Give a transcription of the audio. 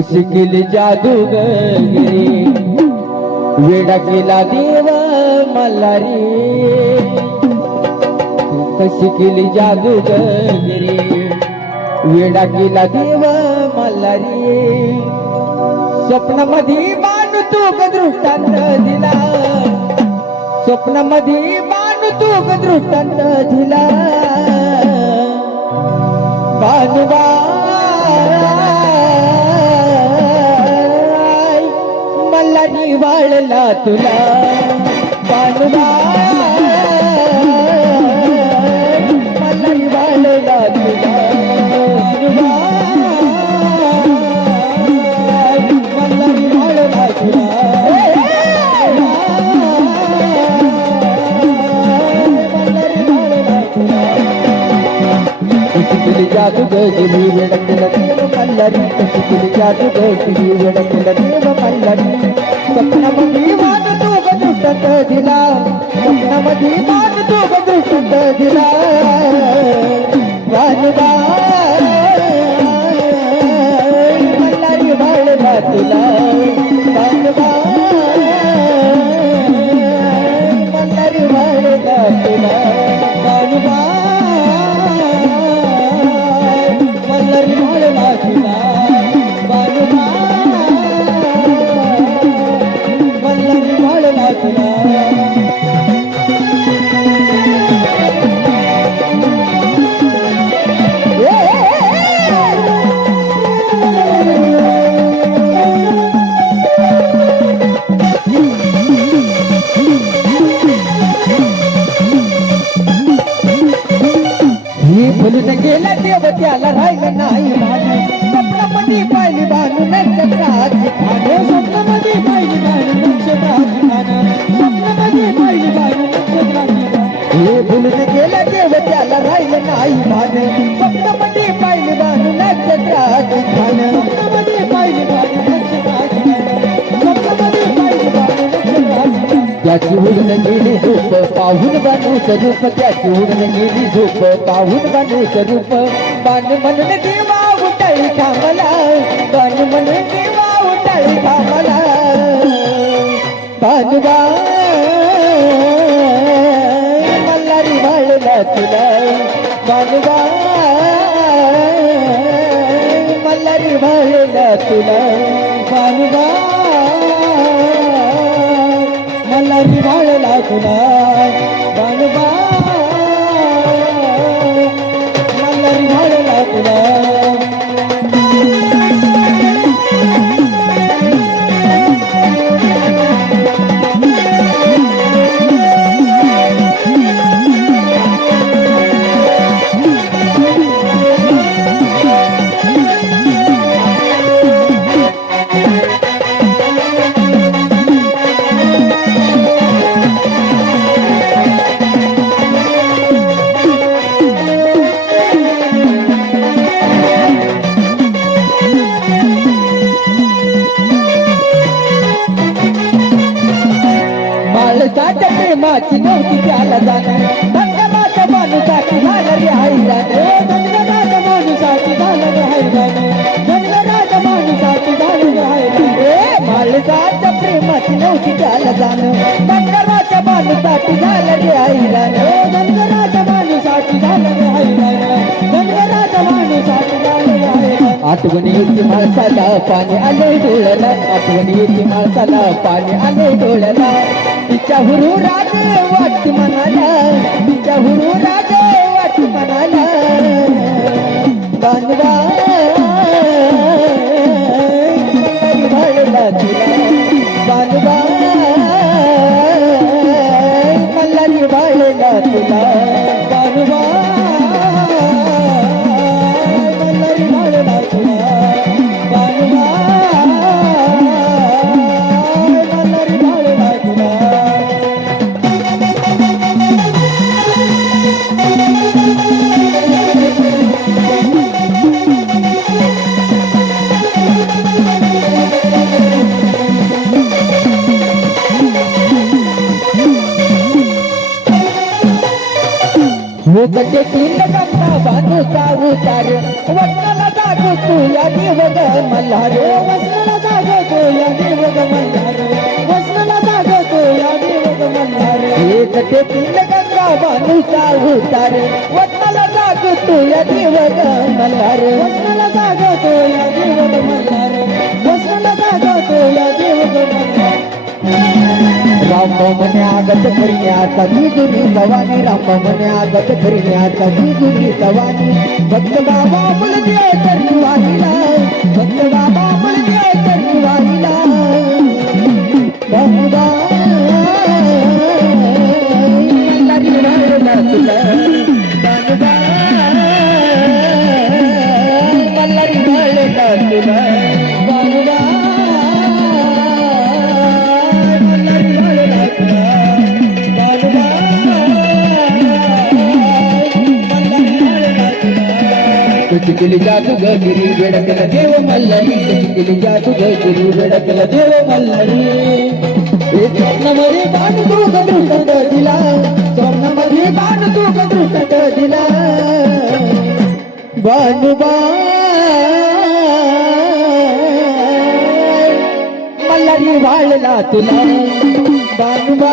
कशी केली जादूगिरी वेडा केला देव मल्हारी कशी केली जादूगिरी वेडा केला देव मल्हारी स्वप्नामध्ये बाण तू दृष्टांत दिला स्वप्नामध्ये बाण तू दृष्टांत दिला बानुबा मल्हारी वाळला तुला बानुबा मल्हारी वाळला तुला बानुबा मल्हारी वाळला तुला मल्हारी वाळला तुला कशी केली जादूगिरी वेडा केला देव मल्हारी कशी केली जादूगिरी वेडा केला देव मल्हारी स्वप्नामध्ये मान तू दृष्टांत दिला स्वप्नामध्ये मान तू दृष्टांत दिला बानुबा मल्हारी वाळला तुला बानुबा मल्हारी वाळला तुला बानुबा मल्हारी वाळला तुला बानुबा मल्हारी वाळला तुला फुलून गेला देव त्याला राहिलं नाही भानू स्वप्नामध्ये पाहिली भानू नक्षत्राची खाणं स्वप्नामध्ये पाहिली भानू नक्षत्राची खाणं स्वप्नामध्ये पाहिली भानू नक्षत्राची हे फुलून गेला देव त्याला राहिलं नाही भानू स्वप्नामध्ये पाहिली भानू नक्षत्राची खाणं स्वप्नामध्ये पाहिली भानू नक्षत्राची खाणं स्वप्नामध्ये पाहिली भानू नक्षत्राची त्याची उडून गेली झोप पाहून बानूचं रूप त्याची उडून गेली झोप पाहून बानूचं रूप बाण म्हणून देवा उठाई थांबला बाण म्हणून देवा उठाई थांबला बानुबा मल्हारी वाळला तुला बानुबा मल्हारी वाळला तुला बानुबा मल्हारी वाळला तुला बानुबा मल्हारी वाळला तुला माणसाच्या प्रेमाची नव्हती त्याला जाणं धन्यवाद माणूसाठी झालं रे हैराण धन्यवाद माणूसाठी झालं रे हैराण धन्यवाद माणूसाठी झालं रे हैराण माणसाच्या प्रेमाची नव्हती त्याला जाणं धन्यवाद माणूसाठी झालं रे हैराण धन्यवाद माणूसाठी झालं रे हैराण धन्यवाद माणूसाठी झालं रे हैराण आठवणी येते माणसाला पाणी आले डोळ्याला आठवणी येते माणसाला पाणी आले डोळ्याला तिच्या हुरूरात वाट मनाला तिच्या हुरूरात वाट मनाला बानुबा मल्हारी वाळला तुला बानुबा मल्हारी वाळला तुला बानुबा मल्हारी वाळला तुला बानुबा मल्हारी वाळला तुला हो कटे तीन गंगा बानूचा उतार वचनाला जागतो या देव ग मल्हार वचनाला जागतो या देव ग मल्हार वचनाला जागतो या देव ग मल्हार एक ते तीन गंगा बानूचा उतार वचनाला जागतो या देव ग मल्हार वचनाला जागतो या देव ग मल्हार वचनाला जागतो या देव ग मल्हार राम म्हणे आगत करण्याचा बिजुरी सवानी राम म्हणे आगत करण्याचा बिजुरी सवानी भक्त बाबा मुलगे तरुवाईला भक्त बाबा मुलगे तरुवाईला बाबा मल्हारी वाळला तुला बाबा मल्हारी वाळला तुला बाबा तुझी केली जादूगिरी वेडकला देव मल्हारी तुझी केली जादूगिरी वेडकला देव मल्हारी स्वप्नामध्ये बाण तू दृष्टांत दिला स्वप्नामध्ये बाण तू दृष्टांत दिला बानुबा मल्हारी वाळला तुला बानुबा